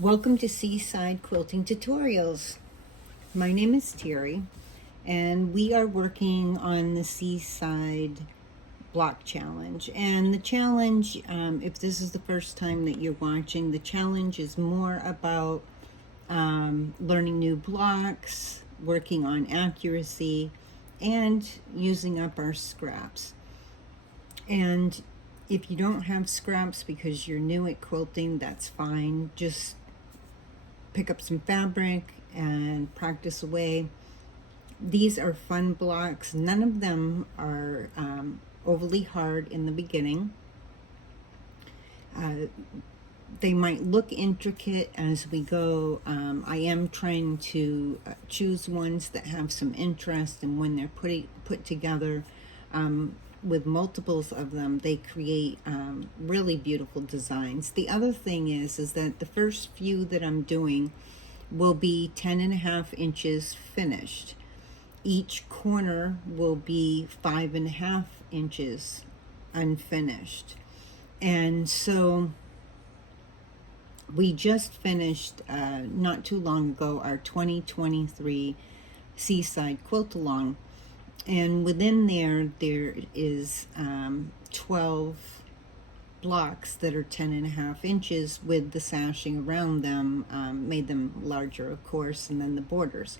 Welcome to Seaside Quilting Tutorials. My name is Terry, and we are working on the Seaside block challenge. And the challenge, if this is the first time that you're watching, the challenge is more about learning new blocks, working on accuracy, and using up our scraps. And if you don't have scraps because you're new at quilting, that's fine. Just pick up some fabric and practice away. These are fun blocks. None of them are overly hard in the beginning. They might look intricate as we go. I am trying to choose ones that have some interest, and when they're put together with multiples of them, they create really beautiful designs. The other thing is that the first few that I'm doing will be 10.5 inches finished. Each corner will be 5.5 inches unfinished. And so we just finished not too long ago our 2023 Seaside Quilt Along. And within there is 12 blocks that are 10.5 inches with the sashing around them, made them larger, of course, and then the borders.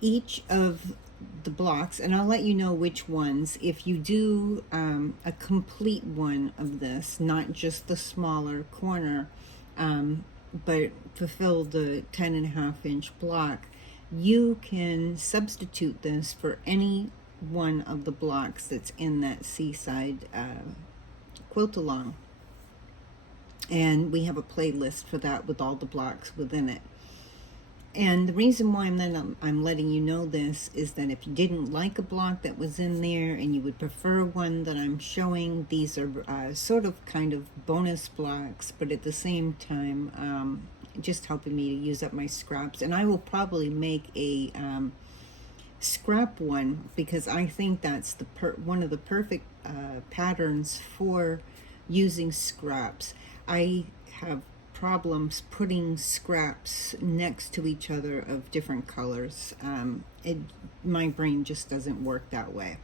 Each of the blocks, and I'll let you know which ones, if you do a complete one of this, not just the smaller corner, but fulfill the 10.5 inch block, you can substitute this for any one of the blocks that's in that Seaside quilt along. And we have a playlist for that with all the blocks within it. And the reason why I'm letting you know this is that if you didn't like a block that was in there and you would prefer one that I'm showing, these are sort of kind of bonus blocks, but at the same time just helping me to use up my scraps. And I will probably make a scrap one, because I think that's one of the perfect patterns for using scraps. I have problems putting scraps next to each other of different colors. My brain just doesn't work that way.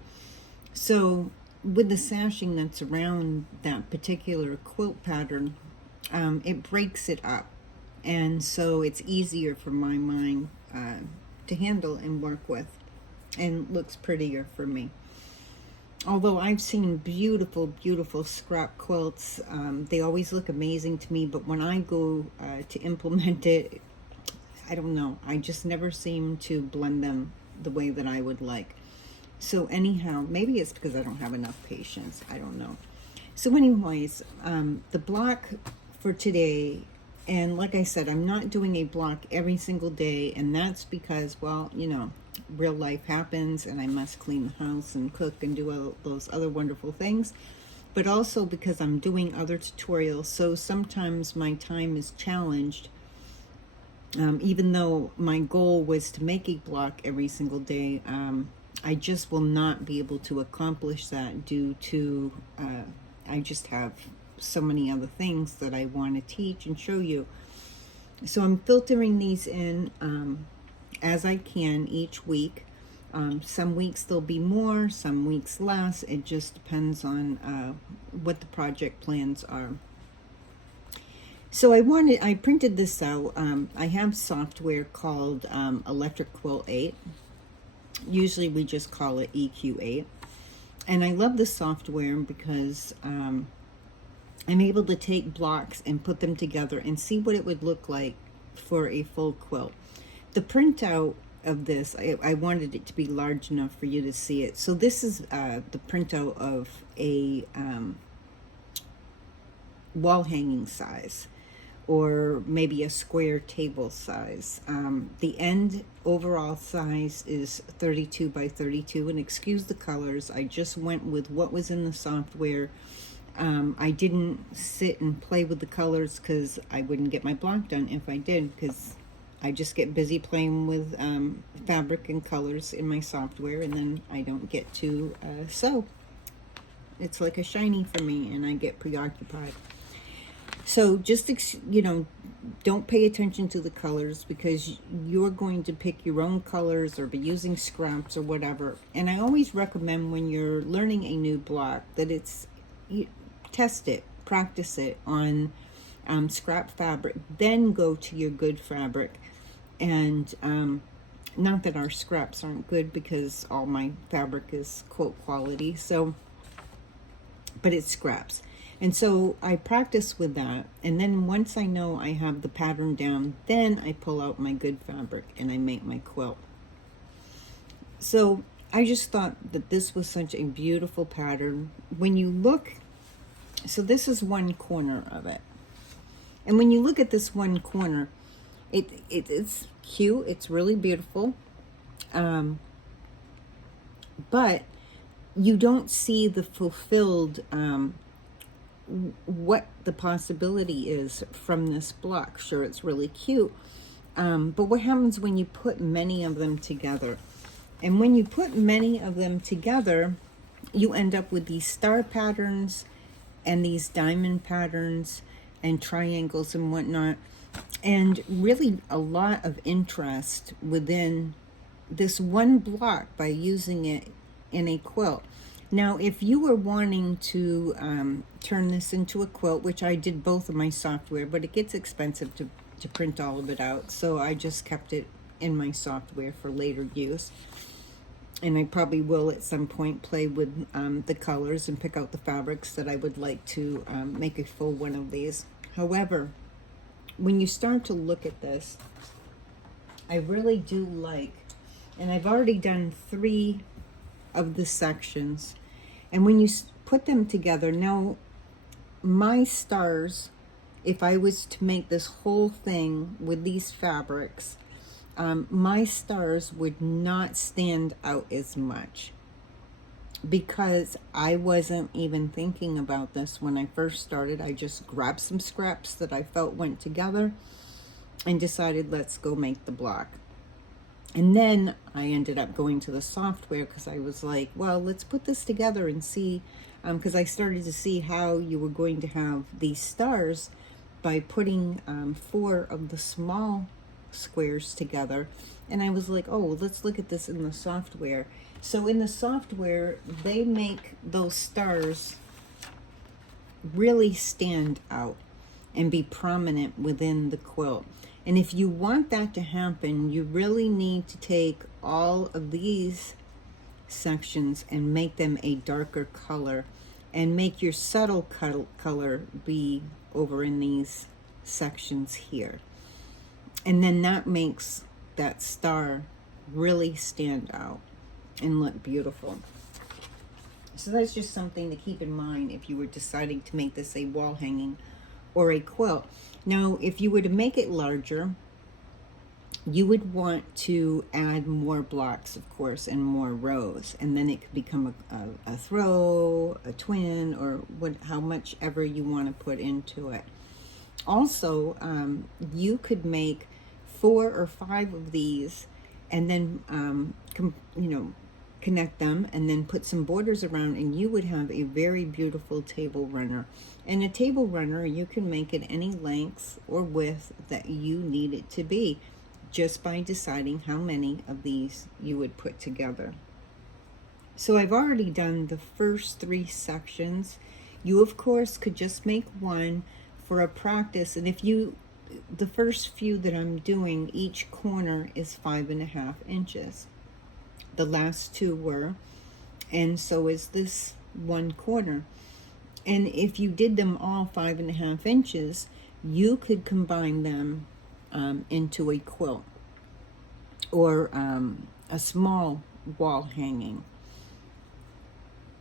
So with the sashing that's around that particular quilt pattern, it breaks it up. And so it's easier for my mind to handle and work with, and looks prettier for me. Although I've seen beautiful, beautiful scrap quilts, they always look amazing to me, but when I go to implement it, I don't know, I just never seem to blend them the way that I would like. So anyhow, maybe it's because I don't have enough patience, I don't know. So anyways, the block for today, and like I said, I'm not doing a block every single day, and that's because, well, you know, real life happens and I must clean the house and cook and do all those other wonderful things, but also because I'm doing other tutorials, so sometimes my time is challenged. Even though my goal was to make a block every single day, I just will not be able to accomplish that due to I just have so many other things that I want to teach and show you. So I'm filtering these in as I can each week. Some weeks there'll be more, some weeks less. It just depends on what the project plans are. So I printed this out. I have software called AccuQuilt 8. Usually we just call it EQ8. And I love the software because I'm able to take blocks and put them together and see what it would look like for a full quilt. The printout of this, I wanted it to be large enough for you to see it. So this is the printout of a wall hanging size, or maybe a square table size. The end overall size is 32 by 32, and excuse the colors, I just went with what was in the software. I didn't sit and play with the colors because I wouldn't get my block done if I did, because I just get busy playing with fabric and colors in my software, and then I don't get to sew. It's like a shiny for me, and I get preoccupied. So just, don't pay attention to the colors, because you're going to pick your own colors or be using scraps or whatever. And I always recommend, when you're learning a new block, that you test it, practice it on scrap fabric, then go to your good fabric. And not that our scraps aren't good, because all my fabric is quote quality, so, but it's scraps. And so I practice with that, and then once I know I have the pattern down, then I pull out my good fabric and I make my quilt. So I just thought that this was such a beautiful pattern. When you look, so this is one corner of it, and when you look at this one corner, it's cute, it's really beautiful, but you don't see the fulfilled what the possibility is from this block. Sure, it's really cute, but what happens when you put many of them together? And when you put many of them together, you end up with these star patterns and these diamond patterns and triangles and whatnot, and really a lot of interest within this one block by using it in a quilt. Now, if you were wanting to turn this into a quilt, which I did both of my software, but it gets expensive to print all of it out, so I just kept it in my software for later use. And I probably will at some point play with the colors and pick out the fabrics that I would like to make a full one of these. However, when you start to look at this, I really do like, and I've already done 3 of the sections, and when you put them together, now my stars, if I was to make this whole thing with these fabrics, my stars would not stand out as much, because I wasn't even thinking about this when I first started. I just grabbed some scraps that I felt went together and decided, let's go make the block. And then I ended up going to the software, because I was like, well, let's put this together and see, because I started to see how you were going to have these stars by putting 4 of the small squares together. And I was like, oh, let's look at this in the software. So in the software, they make those stars really stand out and be prominent within the quilt. And if you want that to happen, you really need to take all of these sections and make them a darker color, and make your subtle color be over in these sections here. And then that makes that star really stand out and look beautiful. So that's just something to keep in mind if you were deciding to make this a wall hanging or a quilt. Now, if you were to make it larger, you would want to add more blocks, of course, and more rows, and then it could become a throw, a twin, or how much ever you want to put into it. Also, you could make 4 or 5 of these, and then connect them, and then put some borders around, and you would have a very beautiful table runner. And a table runner, you can make it any length or width that you need it to be, just by deciding how many of these you would put together. So I've already done the first 3 sections. You, of course, could just make one for a practice, and the first few that I'm doing, each corner is 5.5 inches. The last 2 were, and so is this one corner. And if you did them all 5.5 inches, you could combine them into a quilt or a small wall hanging.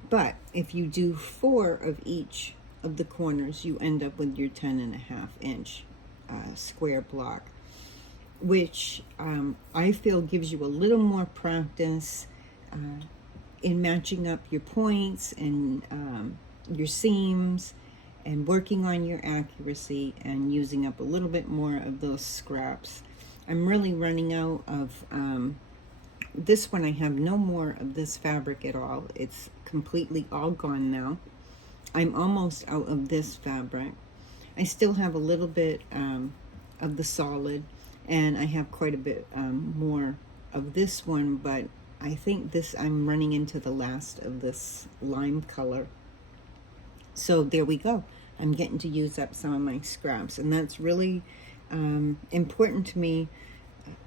But if you do 4 of each of the corners, you end up with your 10.5 inch square block, which I feel gives you a little more practice in matching up your points and your seams, and working on your accuracy, and using up a little bit more of those scraps. I'm really running out of this one. I have no more of this fabric at all. It's completely all gone now. I'm almost out of this fabric. I still have a little bit of the solid, and I have quite a bit more of this one, but I think this, I'm running into the last of this lime color. So there we go. I'm getting to use up some of my scraps, and that's really important to me,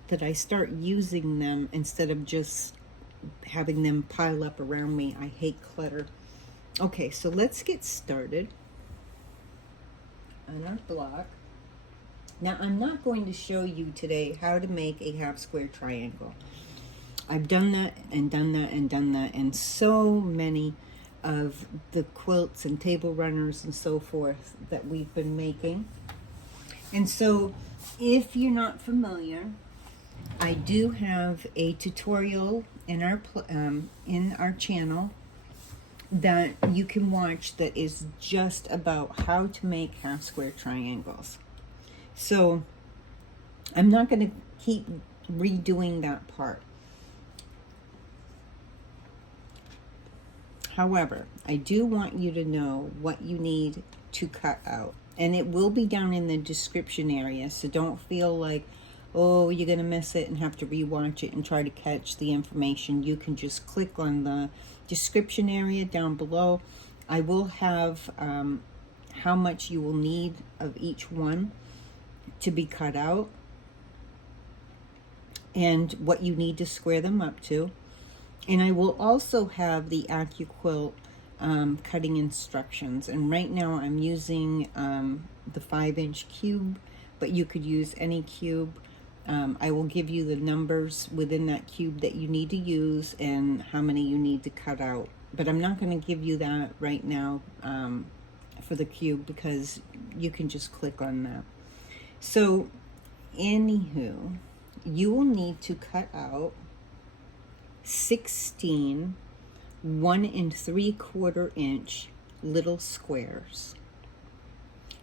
that I start using them instead of just having them pile up around me. I hate clutter. Okay, so let's get started on our block. Now, I'm not going to show you today how to make a half square triangle. I've done that and done that and done that, and so many of the quilts and table runners and so forth that we've been making. And so if you're not familiar, I do have a tutorial in our channel that you can watch that is just about how to make half square triangles. So I'm not going to keep redoing that part. However, I do want you to know what you need to cut out. And it will be down in the description area, so don't feel like, oh, you're going to miss it and have to rewatch it and try to catch the information. You can just click on the description area down below. I will have how much you will need of each one to be cut out, and what you need to square them up to. And I will also have the AccuQuilt cutting instructions. And right now I'm using the 5-inch Qube, but you could use any Qube. I will give you the numbers within that Qube that you need to use and how many you need to cut out. But I'm not going to give you that right now for the Qube, because you can just click on that. So anywho, you will need to cut out 16 1 3/4 inch little squares.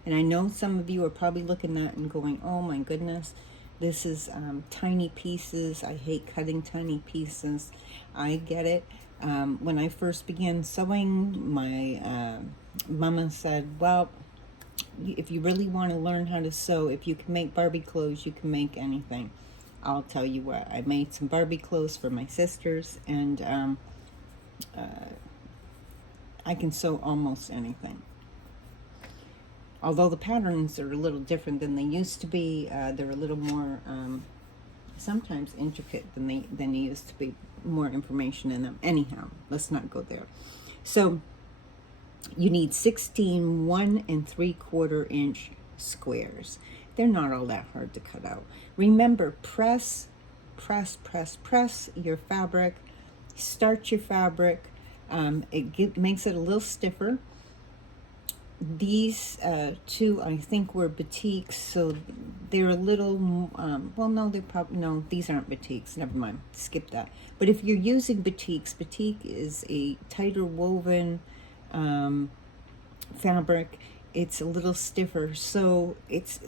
And I know some of you are probably looking at that and going, oh my goodness, this is tiny pieces. I hate cutting tiny pieces. I get it. When I first began sewing, my mama said, well, if you really want to learn how to sew, if you can make Barbie clothes, you can make anything. I'll tell you what, I made some Barbie clothes for my sisters, and I can sew almost anything. Although the patterns are a little different than they used to be, they're a little more sometimes intricate than they used to be. More information in them. Anyhow, let's not go there. So you need 16 1 3/4 inch squares. They're not all that hard to cut out. Remember, press your fabric. Start your fabric. It makes it a little stiffer. These two, I think, were batiks, so they're a little, well, no, they're probably, no, these aren't batiks, never mind, skip that. But if you're using batiks, batik is a tighter woven fabric. It's a little stiffer, so it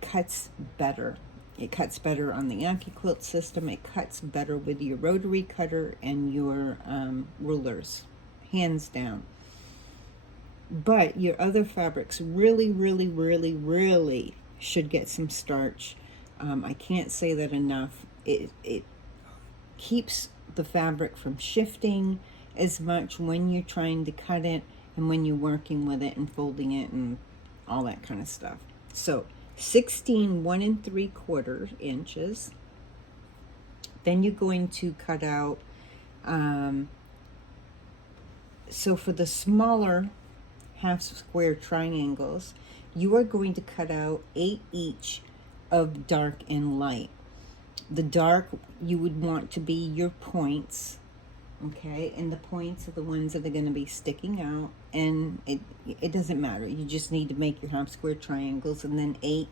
cuts better. It cuts better on the AccuQuilt system. It cuts better with your rotary cutter and your rulers, hands down. But your other fabrics really, really, really, really should get some starch. I can't say that enough. It keeps the fabric from shifting as much when you're trying to cut it and when you're working with it and folding it and all that kind of stuff. So 16 1 3/4 inches. Then you're going to cut out, so for the smaller half square triangles, you are going to cut out 8 each of dark and light. The dark you would want to be your points, okay, and the points are the ones that are going to be sticking out, and it doesn't matter. You just need to make your half square triangles, and then 8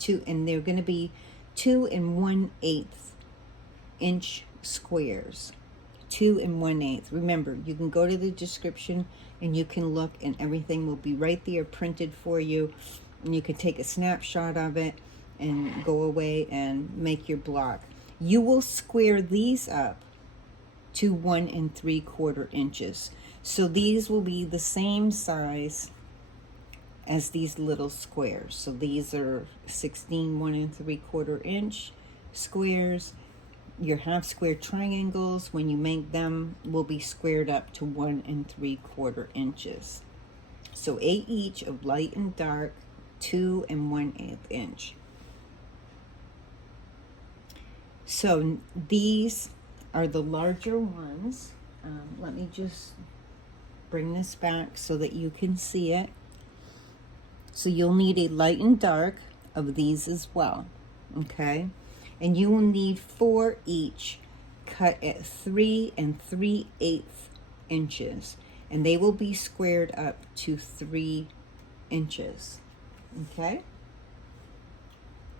2, and they're going to be 2 1/8 inch squares. 2 1/8. Remember, you can go to the description and you can look, and everything will be right there printed for you, and you can take a snapshot of it and go away and make your block. You will square these up to 1 3/4 inches. So these will be the same size as these little squares. So these are 16 1 3/4 inch squares. Your half square triangles, when you make them, will be squared up to 1 3/4 inches. So 8 each of light and dark, 2 1/8 inch. So these are the larger ones. Let me just bring this back so that you can see it. So you'll need a light and dark of these as well, okay? And you will need 4 each, cut at 3 3/8 inches, and they will be squared up to 3 inches, okay?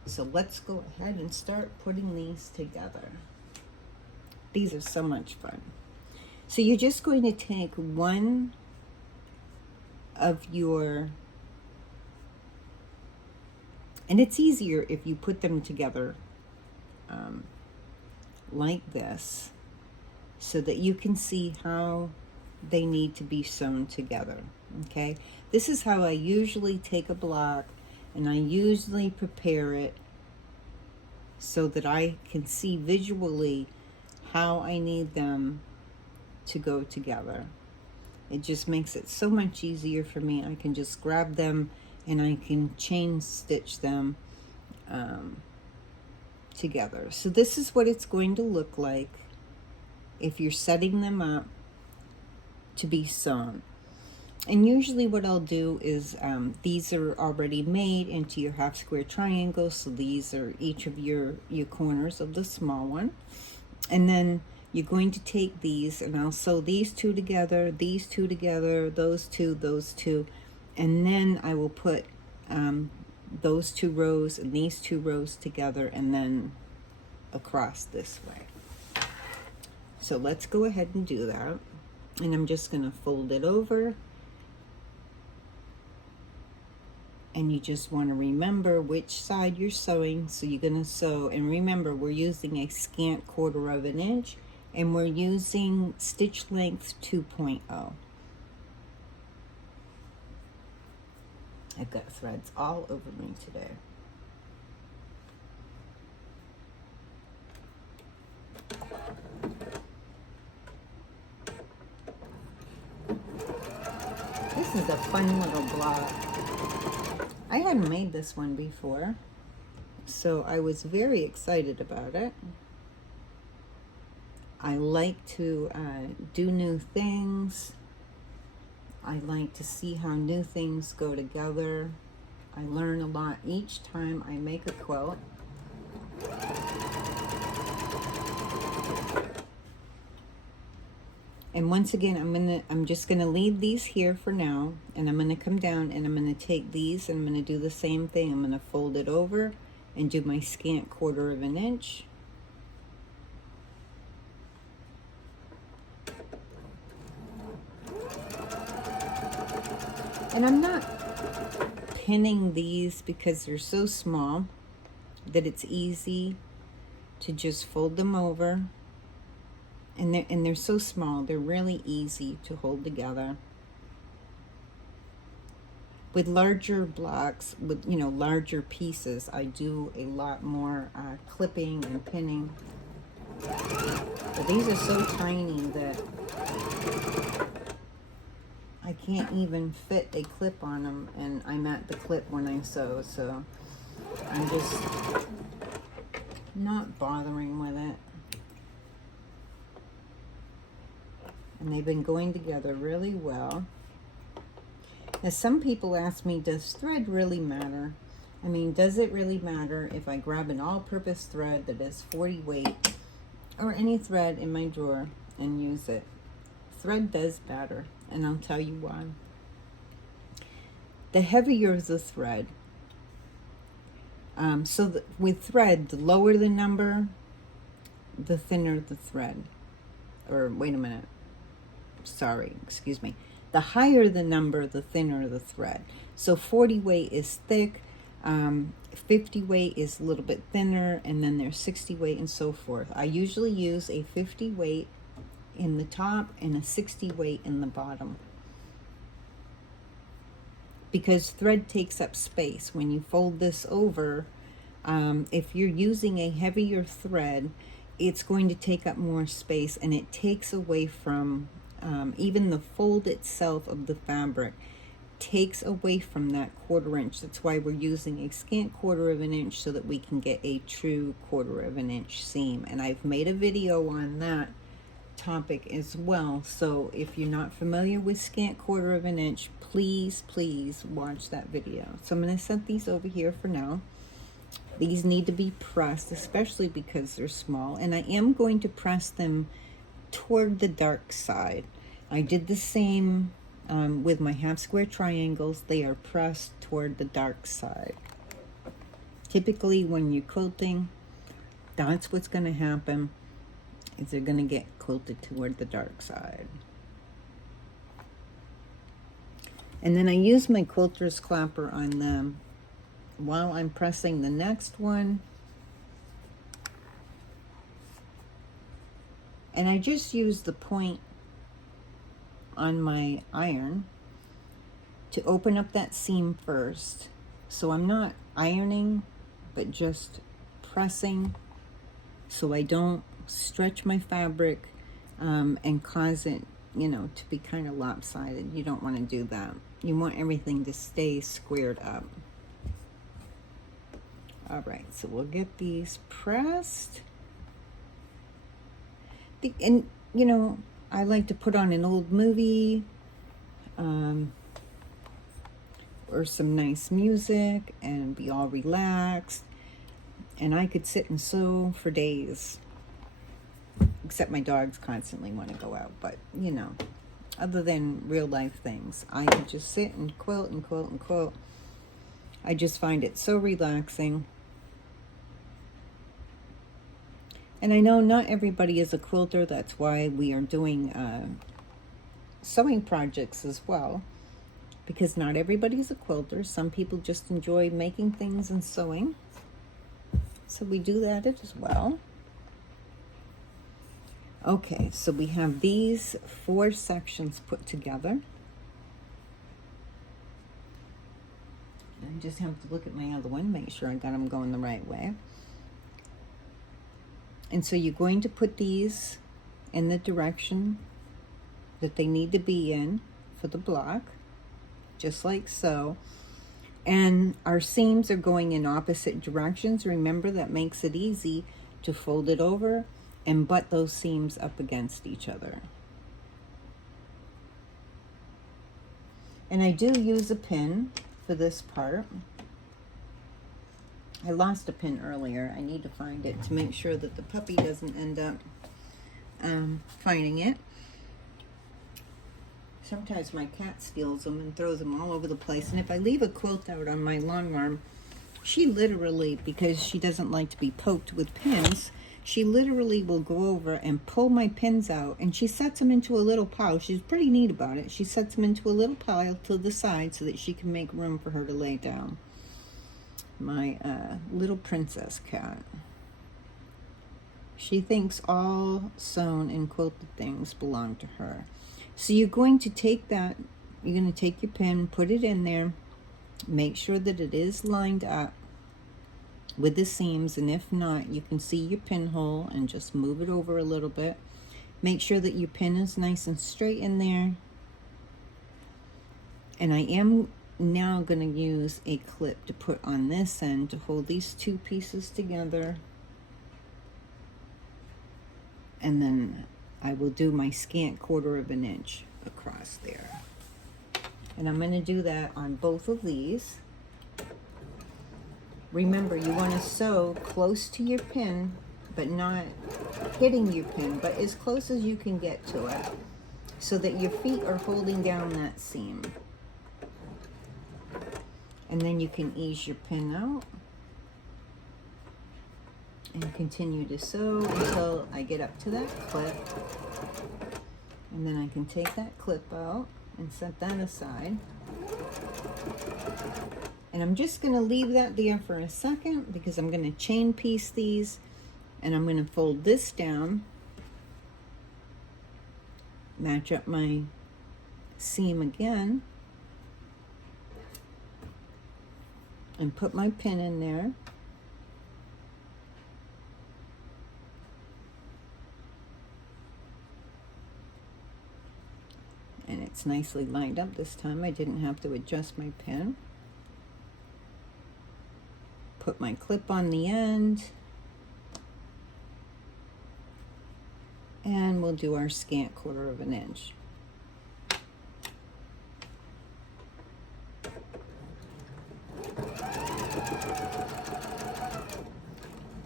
So let's go ahead and start putting these together. These are so much fun. So you're just going to take one of your, and it's easier if you put them together like this, so that you can see how they need to be sewn together, okay? This is how I usually take a block, and I usually prepare it so that I can see visually how I need them to go together. It just makes it so much easier for me. I can just grab them and I can chain stitch them together. So this is what it's going to look like if you're setting them up to be sewn. And usually what I'll do is, these are already made into your half square triangles, so these are each of your corners of the small one. And then you're going to take these, and I'll sew these two together, those two, and then I will put those 2 rows and these 2 rows together, and then across this way. So let's go ahead and do that. And I'm just going to fold it over. And you just want to remember which side you're sewing. So you're going to sew, and remember, we're using a scant 1/4 inch, and we're using stitch length 2.0. I've got threads all over me today. This is a fun little block. I hadn't made this one before, so I was very excited about it. I like to do new things. I like to see how new things go together. I learn a lot each time I make a quilt. And once again, I'm just gonna leave these here for now, and I'm gonna come down and I'm gonna take these and I'm gonna do the same thing. I'm gonna fold it over and do my scant 1/4 inch. And I'm not pinning these because they're so small that it's easy to just fold them over. And they're so small, they're really easy to hold together. With larger blocks, with larger pieces, I do a lot more clipping and pinning. But these are so tiny that I can't even fit a clip on them, and I'm at the clip when I sew, so I'm just not bothering with it. And they've been going together really well. Now, some people ask me, does thread really matter? I mean, does it really matter if I grab an all-purpose thread that is 40 weight or any thread in my drawer and use it? Thread does matter, and I'll tell you why. The heavier the thread, with thread, the lower the number, the thinner the thread. Or wait a minute. Sorry, excuse me. The higher the number, the thinner the thread. So 40 weight is thick, 50 weight is a little bit thinner, and then there's 60 weight and so forth. I usually use a 50 weight in the top and a 60 weight in the bottom. because thread takes up space. When you fold this over, if you're using a heavier thread, it's going to take up more space, and it takes away from even the fold itself of the fabric takes away from that 1/4 inch. That's why we're using a scant 1/4 inch so that we can get a true 1/4 inch seam. And I've made a video on that topic as well. So if you're not familiar with scant 1/4 inch, please watch that video. So I'm going to set these over here for now. These need to be pressed, especially because they're small, and I am going to press them toward the dark side. I did the same with my half square triangles. They are pressed toward the dark side. Typically when you're quilting, that's what's going to happen, is they're going to get quilted toward the dark side. And then I use my quilter's clapper on them while I'm pressing the next one. And I just use the point on my iron to open up that seam first. So I'm not ironing, but just pressing so I don't stretch my fabric and cause it, you know, to be kind of lopsided. You don't want to do that. You want everything to stay squared up. All right, so we'll get these pressed. And, you know, I like to put on an old movie or some nice music and be all relaxed. And I could sit and sew for days. Except my dogs constantly want to go out. But, you know, other than real life things, I could just sit and quilt and quilt and quilt. I just find it so relaxing. And I know not everybody is a quilter. That's why we are doing sewing projects as well. Because not everybody is a quilter. Some people just enjoy making things and sewing. So we do that as well. Okay, so we have these 4 sections put together. I just have to look at my other one, make sure I got them going the right way. And so you're going to put these in the direction that they need to be in for the block, just like so. And our seams are going in opposite directions. Remember, that makes it easy to fold it over and butt those seams up against each other. And I do use a pin for this part. I lost a pin earlier. I need to find it to make sure that the puppy doesn't end up finding it. Sometimes my cat steals them and throws them all over the place. And if I leave a quilt out on my long arm, she literally, because she doesn't like to be poked with pins, she literally will go over and pull my pins out, and she sets them into a little pile. She's pretty neat about it. She sets them into a little pile to the side so that she can make room for her to lay down. My little princess cat. She thinks all sewn and quilted things belong to her. So you're going to take that, you're going to take your pin, put it in there, make sure that it is lined up with the seams, and if not, you can see your pinhole and just move it over a little bit. Make sure that your pin is nice and straight in there. And I am now going to use a clip to put on this end to hold these 2 pieces together. And then I will do my scant 1/4 inch across there. And I'm going to do that on both of these. Remember, you want to sew close to your pin, but not hitting your pin, but as close as you can get to it, so that your feet are holding down that seam. And then you can ease your pin out and continue to sew until I get up to that clip. And then I can take that clip out and set that aside. And I'm just going to leave that there for a second because I'm going to chain piece these, and I'm going to fold this down, match up my seam again, and put my pin in there. And it's nicely lined up this time. I didn't have to adjust my pin. Put my clip on the end. And we'll do our scant 1/4 of an inch.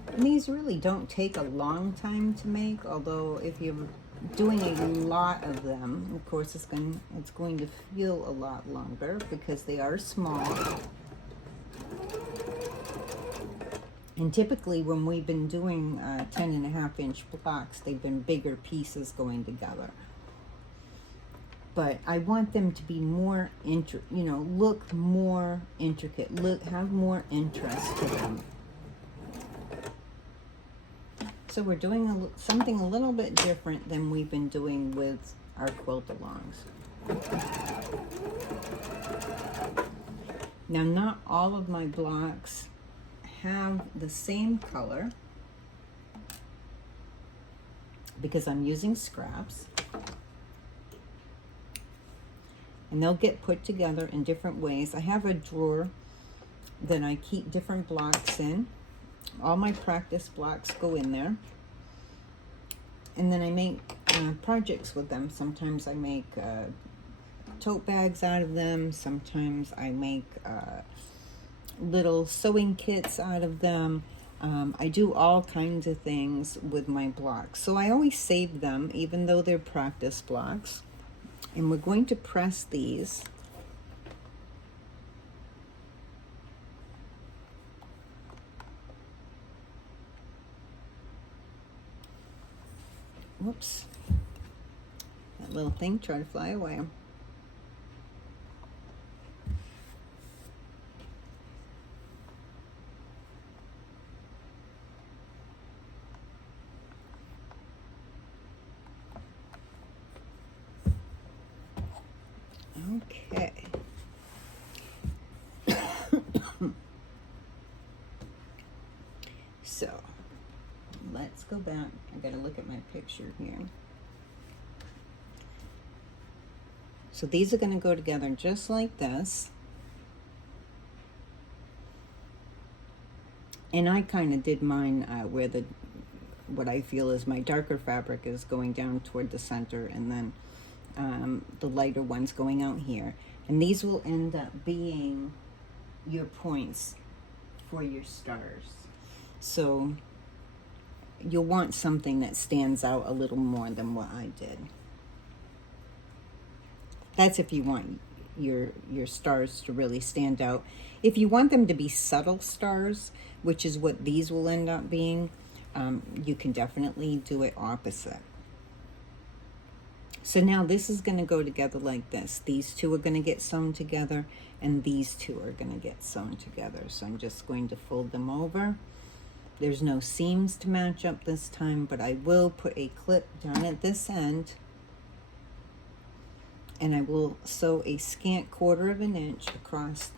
And these really don't take a long time to make, although if you're doing a lot of them, of course it's going to feel a lot longer because they are small. And typically when we've been doing 10.5-inch blocks, they've been bigger pieces going together. But I want them to be more look more intricate, have more interest to them. So we're doing something a little bit different than we've been doing with our quilt-alongs. Now, not all of my blocks have the same color because I'm using scraps. And they'll get put together in different ways. I have a drawer that I keep different blocks in. All my practice blocks go in there. And then I make projects with them. Sometimes I make tote bags out of them. Sometimes I make little sewing kits out of them. I do all kinds of things with my blocks. So I always save them, even though they're practice blocks. And we're going to press these. Whoops. That little thing tried to fly away. Okay. So, let's go back. I gotta look at my picture here. So these are gonna go together just like this. And I kind of did mine where what I feel is my darker fabric is going down toward the center, and then the lighter ones going out here. And these will end up being your points for your stars. So you'll want something that stands out a little more than what I did. That's if you want your stars to really stand out. If you want them to be subtle stars, which is what these will end up being, you can definitely do it opposite. So now this is going to go together like this. These two are going to get sewn together, and these two are going to get sewn together. So I'm just going to fold them over. There's no seams to match up this time, but I will put a clip down at this end, and I will sew a scant 1/4 of an inch across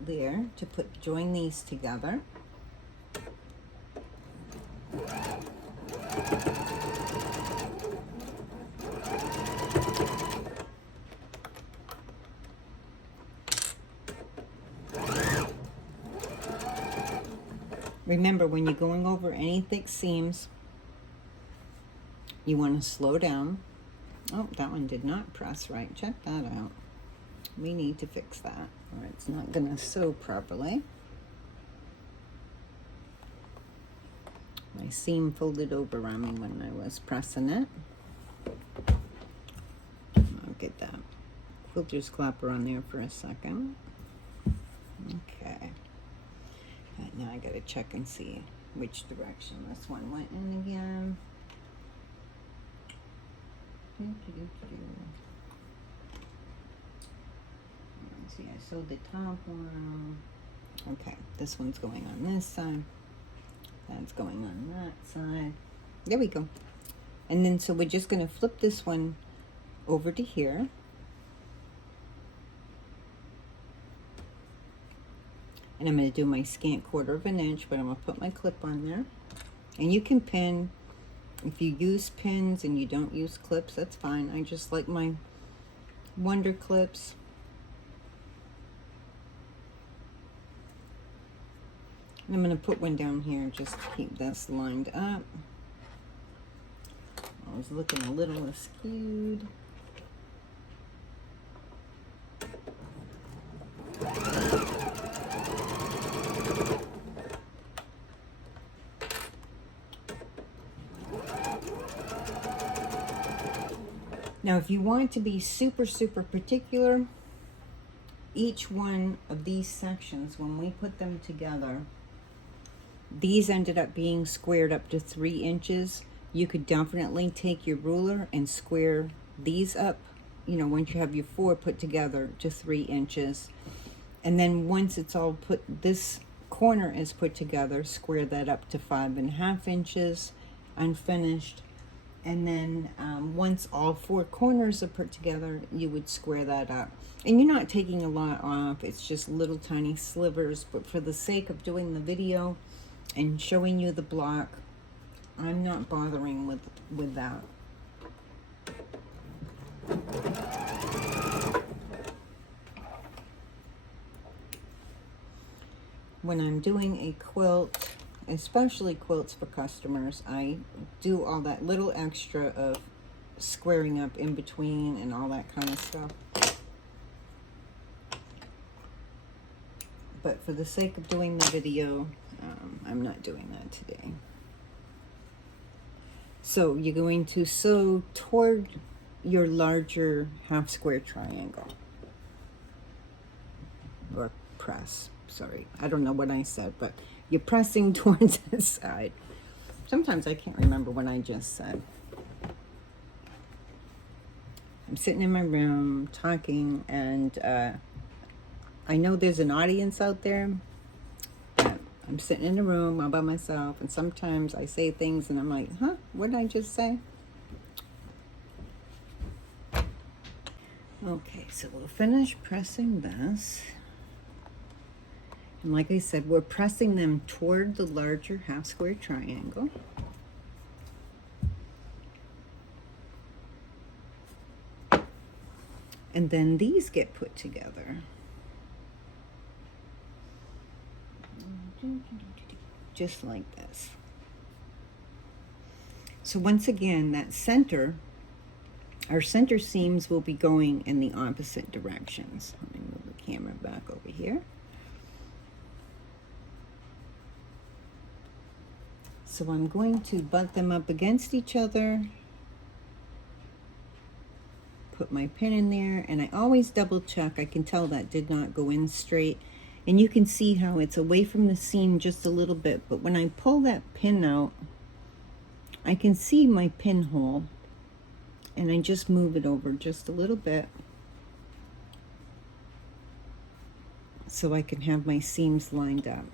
there to join these together. Remember, when you're going over any thick seams, you want to slow down. Oh, that one did not press right. Check that out. We need to fix that, or it's not going to sew properly. My seam folded over on me when I was pressing it. I'll get that quilter's clapper on there for a second. Okay. Right, now I gotta check and see which direction this one went in again. Let's see, I sewed the top one. Okay, this one's going on this side. That's going on that side. There we go. And then so we're just gonna flip this one over to here. And I'm going to do my scant 1/4 inch, but I'm going to put my clip on there. And you can pin. If you use pins and you don't use clips, that's fine. I just like my Wonder clips. And I'm going to put one down here just to keep this lined up. I was looking a little askewed. Now, if you want to be super, super particular, each one of these sections, when we put them together, these ended up being squared up to 3 inches. You could definitely take your ruler and square these up, you know, once you have your 4 put together, to 3 inches. And then once it's all put, this corner is put together, square that up to 5.5 inches unfinished. And then once all 4 corners are put together, you would square that up. And you're not taking a lot off, it's just little tiny slivers. But for the sake of doing the video and showing you the block, I'm not bothering with that. When I'm doing a quilt, especially quilts for customers, I do all that little extra of squaring up in between and all that kind of stuff. But for the sake of doing the video, I'm not doing that today. So you're going to sew toward your larger half square triangle, or press, sorry, I don't know what I said, but you're pressing towards the side. Sometimes I can't remember what I just said. I'm sitting in my room talking, and I know there's an audience out there, but I'm sitting in a room all by myself, and sometimes I say things and I'm like, huh, what did I just say? Okay, so we'll finish pressing this. And like I said, we're pressing them toward the larger half square triangle. And then these get put together. Just like this. So once again, that center, our center seams will be going in the opposite directions. Let me move the camera back over here. So I'm going to butt them up against each other, put my pin in there, and I always double check. I can tell that did not go in straight. And you can see how it's away from the seam just a little bit, but when I pull that pin out, I can see my pinhole, and I just move it over just a little bit so I can have my seams lined up.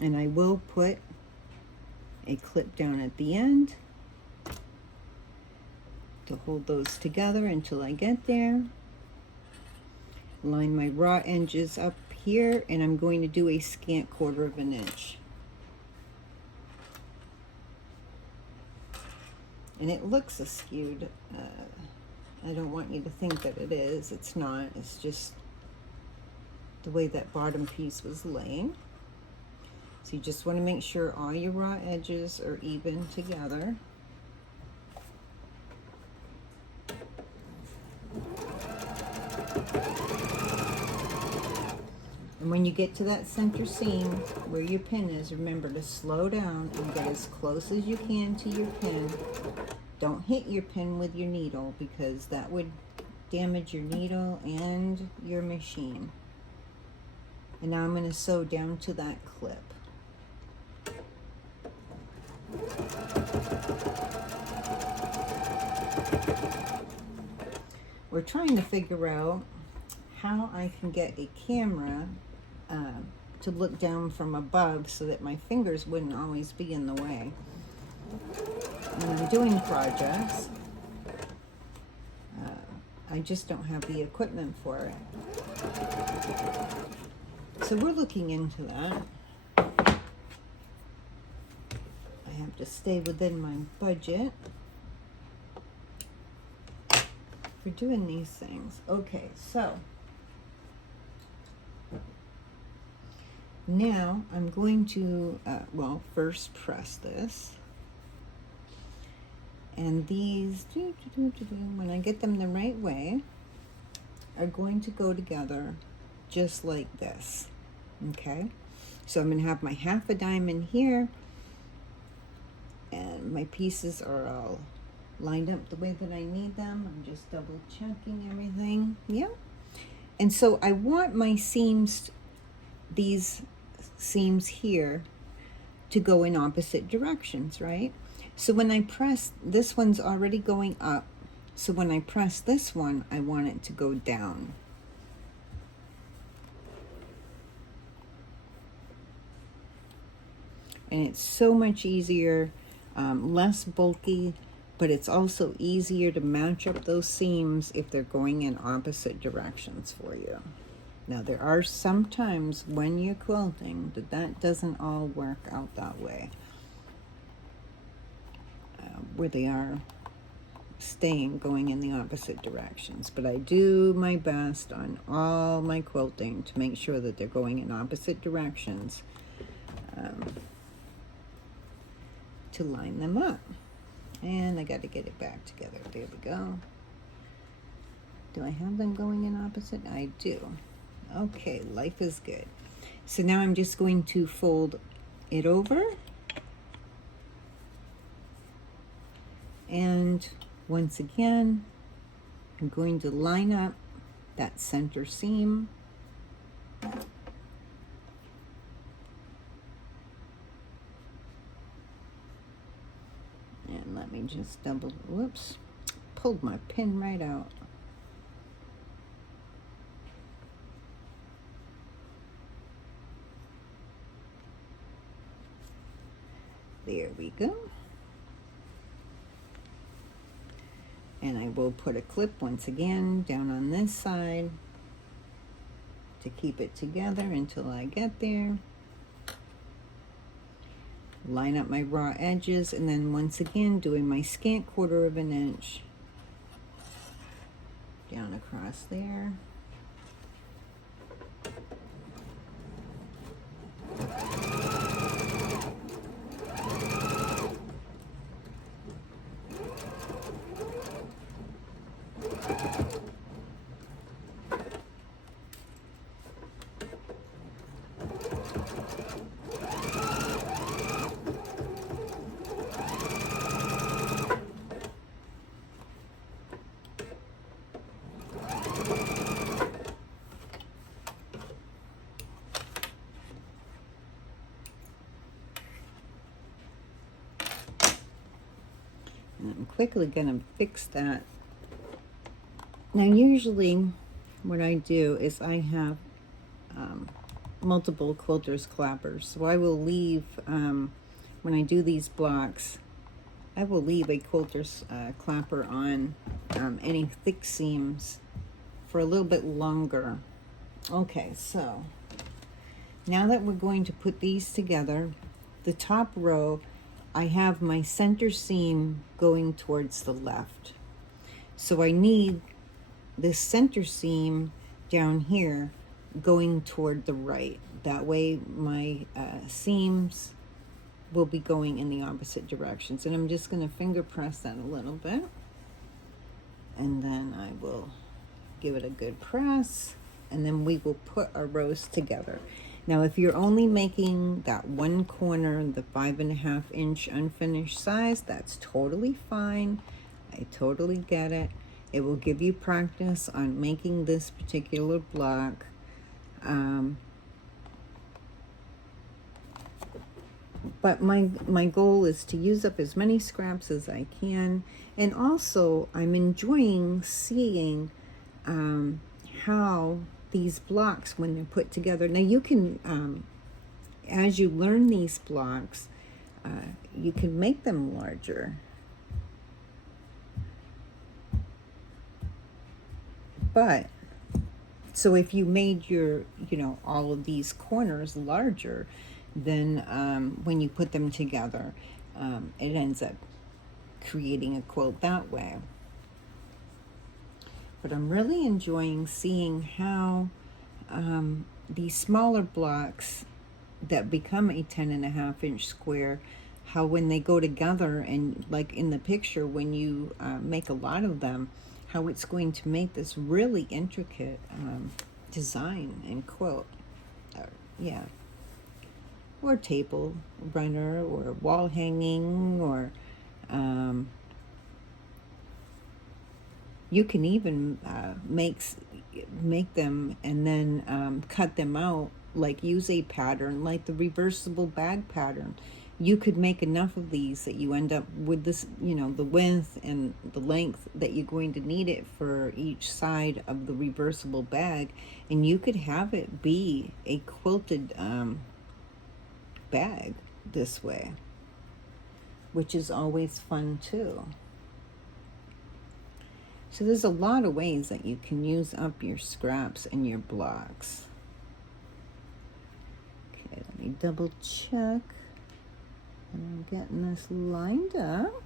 And I will put a clip down at the end to hold those together until I get there. Line my raw edges up here, and I'm going to do a scant 1/4 inch. And it looks askewed. I don't want you to think that it is. It's not. It's just the way that bottom piece was laying. So you just want to make sure all your raw edges are even together. And when you get to that center seam where your pin is, remember to slow down and get as close as you can to your pin. Don't hit your pin with your needle, because that would damage your needle and your machine. And now I'm going to sew down to that clip. We're trying to figure out how I can get a camera to look down from above so that my fingers wouldn't always be in the way when I'm doing projects. I just don't have the equipment for it. So we're looking into that. I have to stay within my budget for doing these things. Okay, so now I'm going to, well, first press this. And these, when I get them the right way, are going to go together just like this. Okay? So I'm going to have my half a diamond here. And my pieces are all lined up the way that I need them. I'm just double checking everything. Yep. And so I want my seams, these seams here, to go in opposite directions, right? So when I press, this one's already going up. So when I press this one, I want it to go down. And it's so much easier, less bulky, but it's also easier to match up those seams if they're going in opposite directions for you. Now, there are some times when you're quilting that doesn't all work out that way, where they are going in the opposite directions. But I do my best on all my quilting to make sure that they're going in opposite directions, to line them up. And I got to get it back together. There we go. Do I have them going in opposite? I do. Okay, life is good. So now I'm just going to fold it over. And once again, I'm going to line up that center seam. And let me just double, whoops, pulled my pin right out. There we go. And I will put a clip once again down on this side to keep it together until I get there. Line up my raw edges, and then once again doing my scant 1/4 of an inch down across there. And I'm quickly going to fix that. Now, usually what I do is I have multiple quilters clappers. So I will leave, when I do these blocks, I will leave a quilter's clapper on any thick seams for a little bit longer. Okay, so now that we're going to put these together, the top row, I have my center seam going towards the left. So I need this center seam down here going toward the right. That way my seams will be going in the opposite directions. And I'm just going to finger press that a little bit. And then I will give it a good press. And then we will put our rows together. Now, if you're only making that one corner, the 5.5 inch unfinished size, that's totally fine. I totally get it. It will give you practice on making this particular block. But my goal is to use up as many scraps as I can. And also, I'm enjoying seeing how these blocks, when they're put together. Now you can, as you learn these blocks, you can make them larger. But So if you made your, you know, all of these corners larger, then when you put them together, it ends up creating a quilt that way. But I'm really enjoying seeing how these smaller blocks that become a 10.5-inch square, how when they go together, and like in the picture, when you make a lot of them, how it's going to make this really intricate design and quilt. Yeah. Or table runner, or wall hanging, or you can even make them and then cut them out, like use a pattern like the reversible bag pattern. You could make enough of these that you end up with this, you know, the width and the length that you're going to need it for each side of the reversible bag, and you could have it be a quilted bag this way, which is always fun too. So there's a lot of ways that you can use up your scraps and your blocks. Okay, let me double check. And I'm getting this lined up.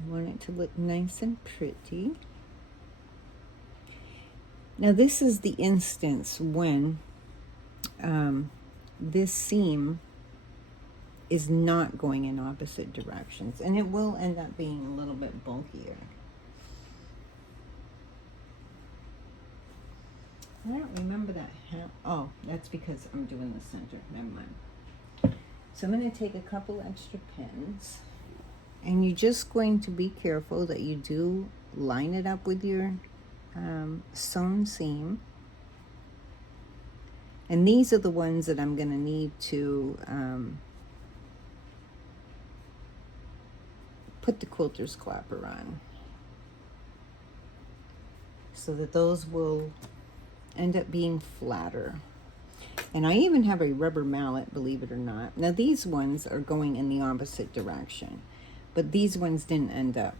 I want it to look nice and pretty. Now this is the instance when this seam is not going in opposite directions, and it will end up being a little bit bulkier. I don't remember that. Oh, that's because I'm doing the center. Never mind. So I'm going to take a couple extra pins, and you're just going to be careful that you do line it up with your sewn seam. And these are the ones that I'm going to need to put the quilter's clapper on, so that those will end up being flatter. And I even have a rubber mallet, believe it or not. Now these ones are going in the opposite direction, but these ones didn't end up.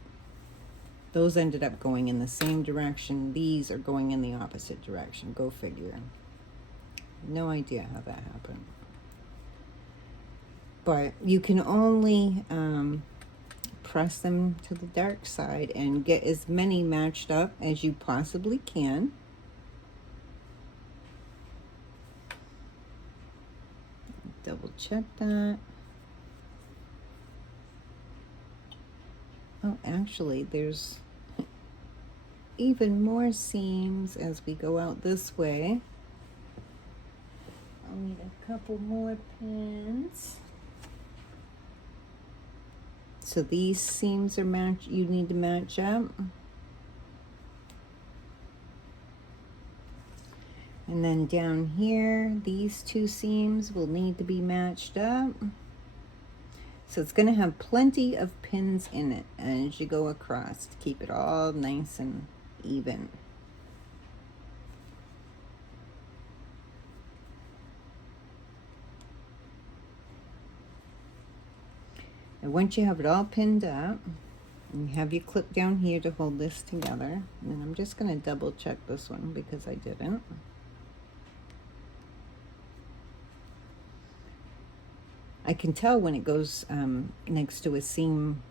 Those ended up going in the same direction. These are going in the opposite direction. Go figure. No idea how that happened. But you can only press them to the dark side and get as many matched up as you possibly can. Double check that. Oh, actually, there's even more seams as we go out this way. I'll need a couple more pins. So these seams are matched, you need to match up. And then down here, these two seams will need to be matched up. So it's going to have plenty of pins in it as you go across to keep it all nice and even. And once you have it all pinned up, you have your clip down here to hold this together. And then I'm just going to double check this one because I didn't. I can tell when it goes next to a seam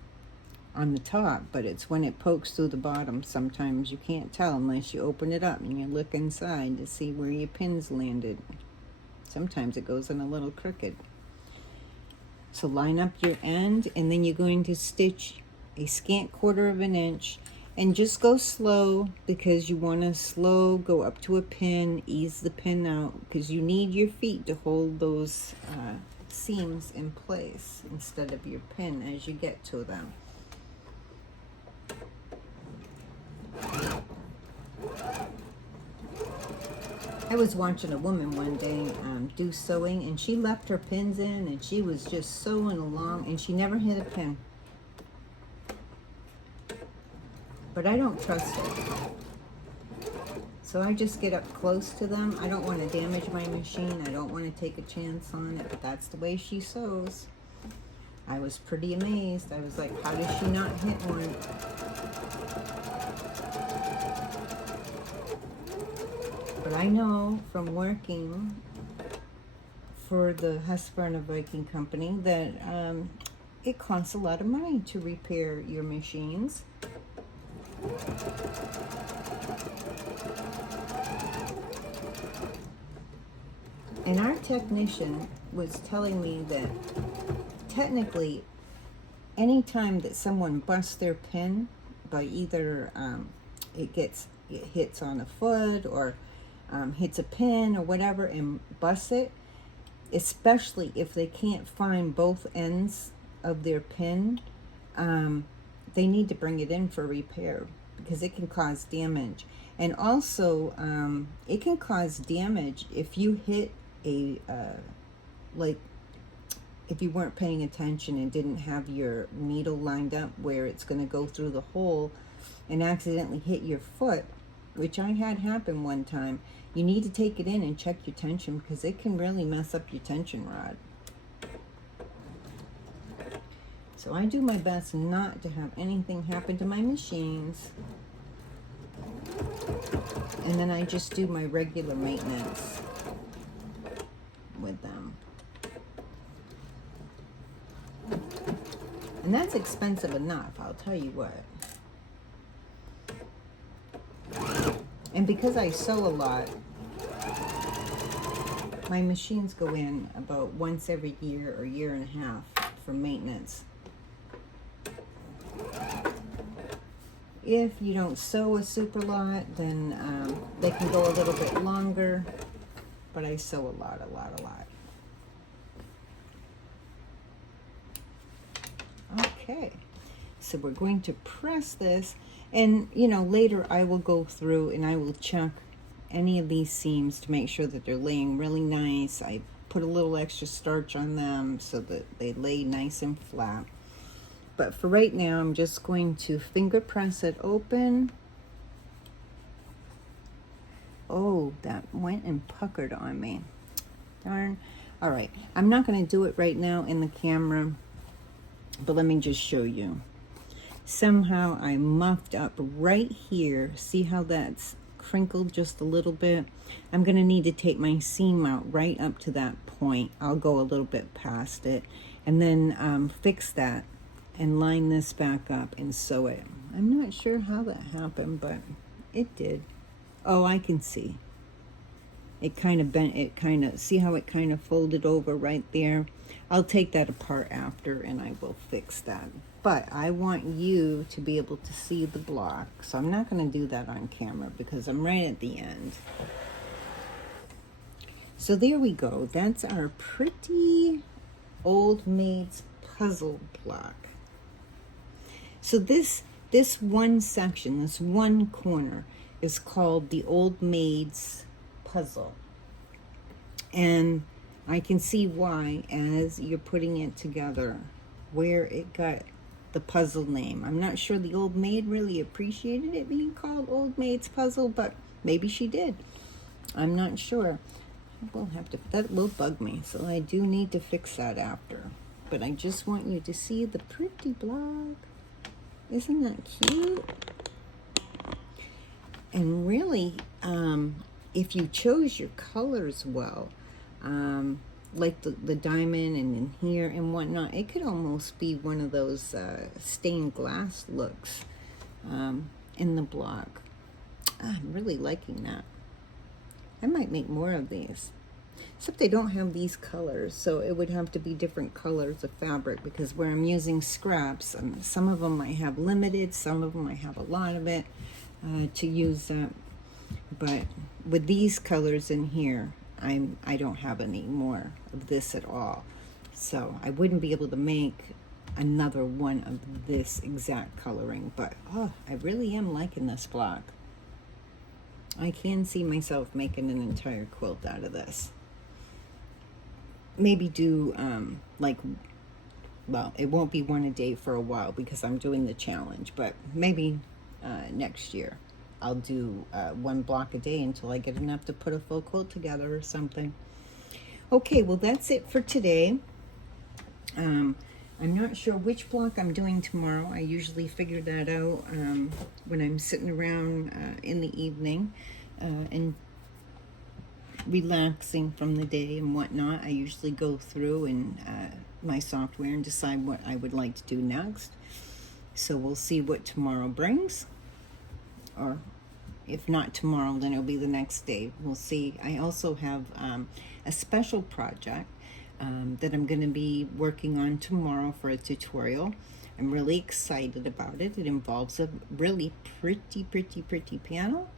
on the top, but it's when it pokes through the bottom. Sometimes you can't tell unless you open it up and you look inside to see where your pins landed. Sometimes it goes in a little crooked. So line up your end, and then you're going to stitch a scant 1/4 of an inch, and just go slow because you want to go up to a pin, ease the pin out, because you need your feet to hold those seams in place instead of your pin as you get to them. I was watching a woman one day do sewing, and she left her pins in, and she was just sewing along, and she never hit a pin. But I don't trust it. So I just get up close to them. I don't want to damage my machine. I don't want to take a chance on it, but that's the way she sews. I was pretty amazed. I was like, how does she not hit one? But I know from working for the Husqvarna Viking company that it costs a lot of money to repair your machines. And our technician was telling me that technically anytime that someone busts their pin by either it hits on a foot or hits a pin or whatever and busts it, especially if they can't find both ends of their pin, they need to bring it in for repair because it can cause damage. And also it can cause damage if you hit a like if you weren't paying attention and didn't have your needle lined up where it's going to go through the hole and accidentally hit your foot, which I had happen one time. You need to take it in and check your tension because it can really mess up your tension rod. So I do my best not to have anything happen to my machines. And then I just do my regular maintenance with them. And that's expensive enough, I'll tell you what. And because I sew a lot, my machines go in about once every year or year and a half for maintenance. If you don't sew a super lot, then they can go a little bit longer, but I sew a lot. Okay, so we're going to press this, and you know, later I will go through and I will check any of these seams to make sure that they're laying really nice. I put a little extra starch on them so that they lay nice and flat. But for right now, I'm just going to finger press it open. Oh, that went and puckered on me. Darn. All right, I'm not going to do it right now in the camera, but let me just show you. Somehow I muffed up right here. See how that's crinkled just a little bit? I'm going to need to take my seam out right up to that point. I'll go a little bit past it and then fix that and line this back up and sew it. I'm not sure how that happened, but it did. Oh, I can see. It kind of bent, see how it kind of folded over right there? I'll take that apart after and I will fix that. But I want you to be able to see the block. So I'm not going to do that on camera because I'm right at the end. So there we go. That's our pretty old Maid's puzzle block. So this one section, this one corner is called the Old Maid's Puzzle. And I can see why as you're putting it together, where it got the puzzle name. I'm not sure the Old Maid really appreciated it being called Old Maid's Puzzle, but maybe she did. I'm not sure. We'll have to, that will bug me, so I do need to fix that after. But I just want you to see the pretty block. Isn't that cute? And really, if you chose your colors well, like the diamond and in here and whatnot, it could almost be one of those stained glass looks in the block. I'm really liking that. I might make more of these. Except they don't have these colors, so it would have to be different colors of fabric because where I'm using scraps, some of them might have limited, some of them might have a lot of it to use that. But with these colors in here, I don't have any more of this at all. So I wouldn't be able to make another one of this exact coloring, but oh, I really am liking this block. I can see myself making an entire quilt out of this. Maybe do well, it won't be one a day for a while because I'm doing the challenge, but maybe next year I'll do one block a day until I get enough to put a full quilt together or something. Okay, well, that's it for today. I'm not sure which block I'm doing tomorrow. I usually figure that out when I'm sitting around in the evening and relaxing from the day and whatnot. I usually go through and my software and decide what I would like to do next. So we'll see what tomorrow brings, or if not tomorrow, then it'll be the next day. We'll see. I also have a special project that I'm going to be working on tomorrow for a tutorial. I'm really excited about it. It involves a really pretty panel.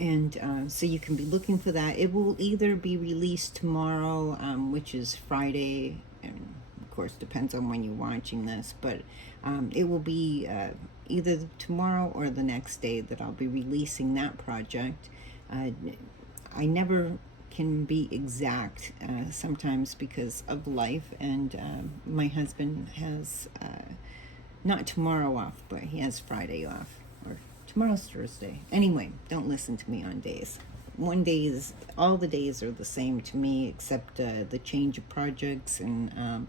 And so you can be looking for that. It will either be released tomorrow, which is Friday, and of course depends on when you're watching this, but it will be either tomorrow or the next day that I'll be releasing that project. I never can be exact sometimes because of life, and my husband has not tomorrow off, but he has Friday off, or tomorrow's Thursday. Anyway, don't listen to me on days. One day is, all the days are the same to me, except the change of projects and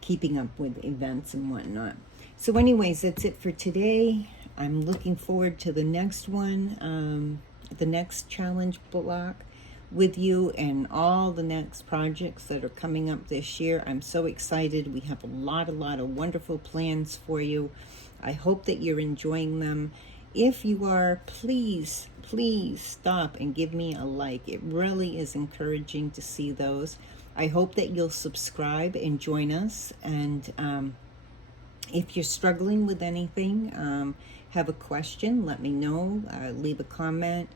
keeping up with events and whatnot. So anyways, that's it for today. I'm looking forward to the next one, the next challenge block with you, and all the next projects that are coming up this year. I'm so excited. We have a lot of wonderful plans for you. I hope that you're enjoying them. If you are, please stop and give me a like. It really is encouraging to see those. I hope that you'll subscribe and join us. And if you're struggling with anything, have a question, let me know. Leave a comment.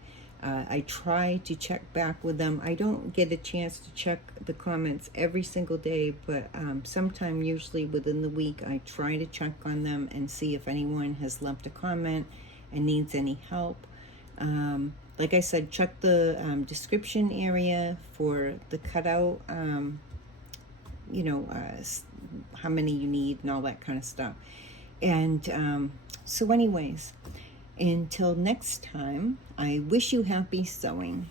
I try to check back with them. I don't get a chance to check the comments every single day, but sometime, usually within the week, I try to check on them and see if anyone has left a comment and needs any help. Like I said, check the description area for the cutout, how many you need and all that kind of stuff. And so anyways, until next time, I wish you happy sewing.